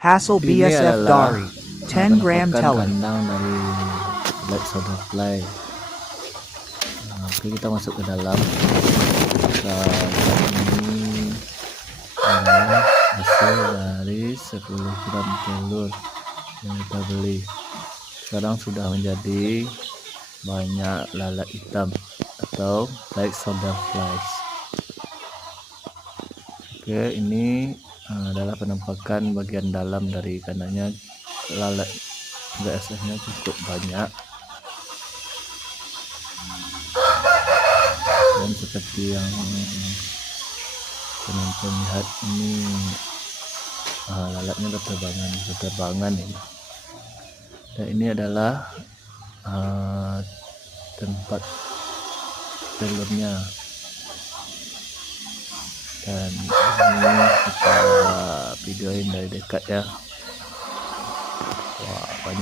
Hassle Ini BSF adalah dari 10 gram penampakan telur. kandang dari black soldier fly. Oke, kita masuk ke dalam. Kita lihat ini adalah hasil dari 10 gram telur yang kita beli. Sekarang sudah menjadi banyak lalat hitam atau black soldier flies. Oke, ini adalah penampakan bagian dalam dari kandangnya. Lalat BSF-nya cukup banyak, dan seperti yang penonton lihat ini, lalatnya berterbangan ini. Dan ini adalah tempat telurnya, dan ini kita videoin dari dekat ya.